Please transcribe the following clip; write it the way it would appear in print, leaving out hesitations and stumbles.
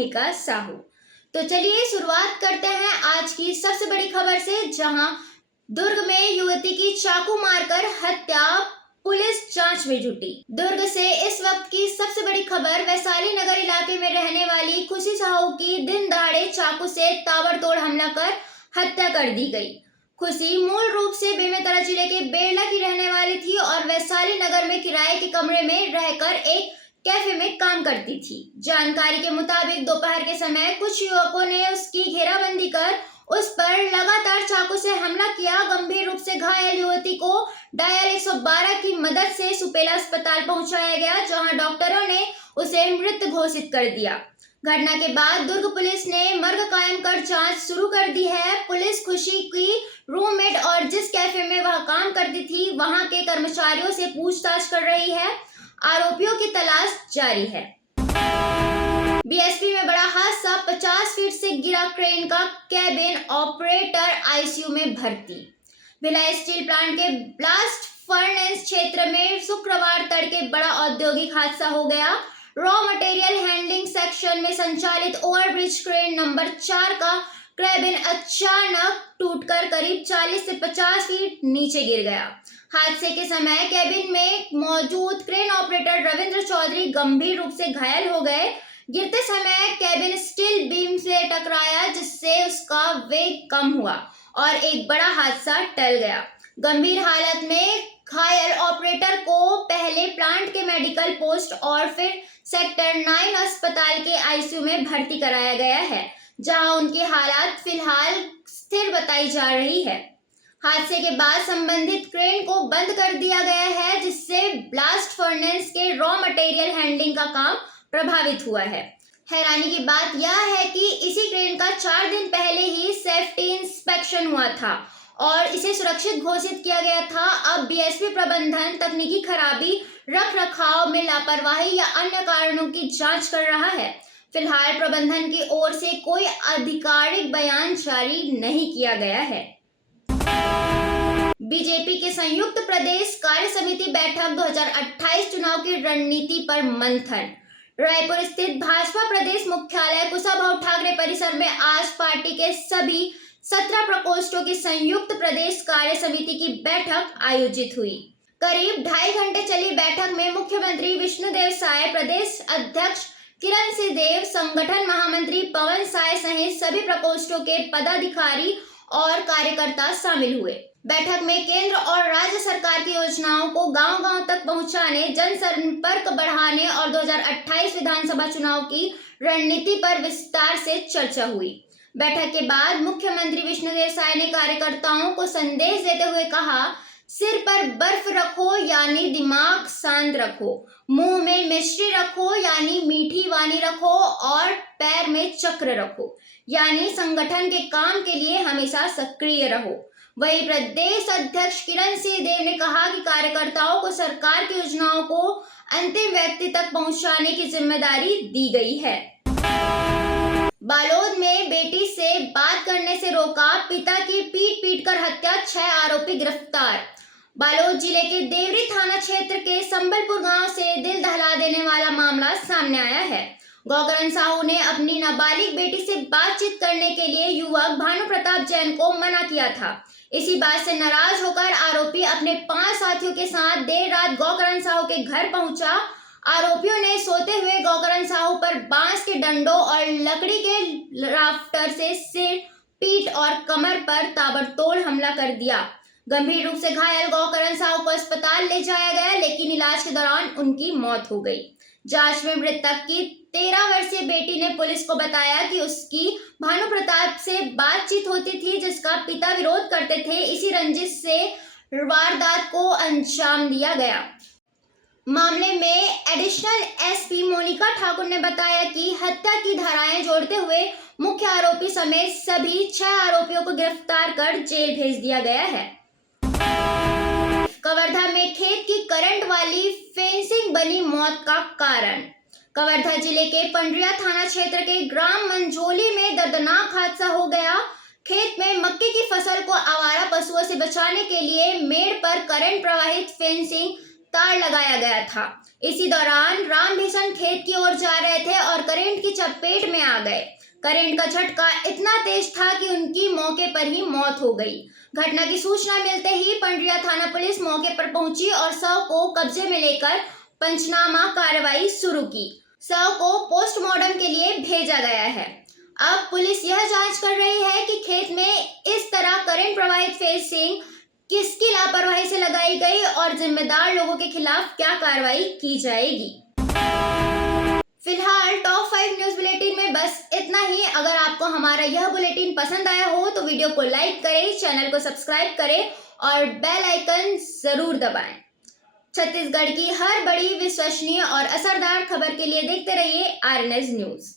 भूमिका साहू। तो चलिए शुरुआत करते हैं आज की सबसे बड़ी खबर से, जहां दुर्ग में युवती की चाकू मारकर हत्या, पुलिस जांच में जुटी। दुर्ग से इस वक्त की सबसे बड़ी खबर, वैशाली नगर इलाके में रहने वाली खुशी साहू की दिन दहाड़े चाकू से ताबड़तोड़ हमला कर हत्या कर दी गई। खुशी मूल रूप से बेमेतरा जिले के बेरला की रहने वाली थी और वैशाली नगर में किराए के कमरे में रहकर एक कैफे में काम करती थी। जानकारी के मुताबिक दोपहर के समय कुछ युवकों ने उसकी घेराबंदी कर उस पर लगातार चाकू से हमला किया। गंभीर रूप से घायल युवती को डायल 112 की मदद से सुपेला अस्पताल पहुंचाया गया, जहां डॉक्टरों ने उसे मृत घोषित कर दिया। घटना के बाद दुर्ग पुलिस ने मर्ग कायम कर जांच शुरू कर दी है। पुलिस खुशी की रूममेट और जिस कैफे में वह काम करती थी वहां के कर्मचारियों से पूछताछ कर रही है। आरोपियों की तलाश जारी है। बीएसपी में बड़ा हादसा, 50 फीट से गिरा क्रेन का कैबिन ऑपरेटर आईसीयू में भर्ती। भिलाई स्टील प्लांट के ब्लास्ट फर्नेस क्षेत्र में शुक्रवार तड़के बड़ा औद्योगिक हादसा हो गया। रॉ मटेरियल हैंडलिंग सेक्शन में संचालित ओवरब्रिज क्रेन नंबर 4 का कैबिन अचानक टूटकर करीब 40 से 50 फीट नीचे गिर गया। हादसे के समय कैबिन में मौजूद क्रेन ऑपरेटर रविंद्र चौधरी गंभीर रूप से घायल हो गए। गिरते समय कैबिन स्टील बीम से टकराया, जिससे उसका वेग कम हुआ और एक बड़ा हादसा टल गया। गंभीर हालत में घायल ऑपरेटर को पहले प्लांट के मेडिकल पोस्ट और फिर सेक्टर 9 अस्पताल के आईसीयू में भर्ती कराया गया है, जहां उनकी हालत फिलहाल स्थिर बताई जा रही है। हादसे के बाद संबंधित क्रेन को बंद कर दिया गया है, जिससे ब्लास्ट फर्नेस के रॉ मटेरियल हैंडलिंग का काम प्रभावित हुआ है। हैरानी की बात यह है कि इसी क्रेन का 4 दिन पहले ही सेफ्टी इंस्पेक्शन हुआ था और इसे सुरक्षित घोषित किया गया था। अब बीएसपी प्रबंधन तकनीकी खराबी, रख रखाव में लापरवाही या अन्य कारणों की जांच कर रहा है। फिलहाल प्रबंधन की ओर से कोई आधिकारिक बयान जारी नहीं किया गया है। बीजेपी के संयुक्त प्रदेश कार्य समिति बैठक 2028 चुनाव की रणनीति पर मंथन। रायपुर स्थित भाजपा प्रदेश मुख्यालय कुशाभाऊ ठाकरे परिसर में आज पार्टी के सभी 17 प्रकोष्ठों की संयुक्त प्रदेश कार्य समिति की बैठक आयोजित हुई। करीब 2.5 घंटे चली बैठक में मुख्यमंत्री विष्णुदेव साय, प्रदेश अध्यक्ष किरण सिंह देव, संगठन महामंत्री पवन साय सहित सभी प्रकोष्ठों के पदाधिकारी और कार्यकर्ता शामिल हुए। बैठक में केंद्र और राज्य सरकार की योजनाओं को गांव-गांव तक पहुंचाने, जनसंपर्क बढ़ाने और 2028 विधानसभा चुनाव की रणनीति पर विस्तार से चर्चा हुई। बैठक के बाद मुख्यमंत्री विष्णुदेव साय ने कार्यकर्ताओं को संदेश देते हुए कहा, सिर पर बर्फ रखो यानी दिमाग शांत रखो, मुंह में मिश्री रखो यानी मीठी वाणी रखो और पैर में चक्र रखो यानी संगठन के काम के लिए हमेशा सक्रिय रहो। वहीं प्रदेश अध्यक्ष किरण सिंह देव ने कहा कि कार्यकर्ताओं को सरकार की योजनाओं को अंतिम व्यक्ति तक पहुंचाने की जिम्मेदारी दी गई है। बालोद में बेटी से बात करने से रोका, पिता की पीट कर हत्या, 6 आरोपी गिरफ्तार। बालोद जिले के देवरी थाना क्षेत्र के संबलपुर गांव से दिल दहला देने वाला मामला सामने आया है। गौकरण साहू ने अपनी नाबालिग बेटी से बातचीत करने के लिए युवक भानु प्रताप जैन को मना किया था। इसी बात से नाराज होकर आरोपी अपने 5 साथियों के साथ देर रात गौकरण साहू के घर पहुंचा। आरोपियों ने सोते हुए गौकरण साहू पर बांस के डंडों और लकड़ी के राफ्टर से सिर, पीठ और कमर पर ताबड़तोड़ हमला कर दिया। गंभीर रूप से घायल गौकरण साहू को अस्पताल ले जाया गया, लेकिन इलाज के दौरान उनकी मौत हो गई। जांच में मृतक की 13 वर्षीय बेटी ने पुलिस को बताया कि उसकी भानु प्रताप से बातचीत होती थी, जिसका पिता विरोध करते थे। इसी रंजिश से वारदात को अंजाम दिया गया। मामले में एडिशनल एसपी मोनिका ठाकुर ने बताया कि हत्या की धाराएं जोड़ते हुए मुख्य आरोपी समेत सभी 6 आरोपियों को गिरफ्तार कर जेल भेज दिया गया है। कवर्धा में खेत की करंट वाली फेंसिंग बनी मौत का कारण। कवर्धा जिले के पंडरिया थाना क्षेत्र के ग्राम मंझोली में दर्दनाक हादसा हो गया। खेत में मक्के की फसल को आवारा पशुओं से बचाने के लिए मेड़ पर करंट प्रवाहित फेंसिंग तार लगाया गया था। इसी दौरान रामभीषण खेत की ओर जा रहे थे और करंट की चपेट में आ गए। करंट का झटका इतना तेज था कि उनकी मौके पर ही मौत हो गई। घटना की सूचना मिलते ही पंडरिया थाना पुलिस मौके पर पहुंची और शव को कब्जे में लेकर पंचनामा कार्रवाई शुरू की। शव को पोस्टमार्टम के लिए भेजा गया है। अब पुलिस यह जांच कर रही है कि खेत में इस तरह करंट प्रवाहित फेंसिंग किसकी लापरवाही से लगाई गई और जिम्मेदार लोगों के खिलाफ क्या कार्रवाई की जाएगी। फिलहाल टॉप 5 न्यूज बुलेटिन में बस इतना ही। अगर आपको हमारा यह बुलेटिन पसंद आया हो तो वीडियो को लाइक करें, चैनल को सब्सक्राइब करें और बेल आइकन जरूर दबाएं। छत्तीसगढ़ की हर बड़ी, विश्वसनीय और असरदार खबर के लिए देखते रहिए RNS न्यूज।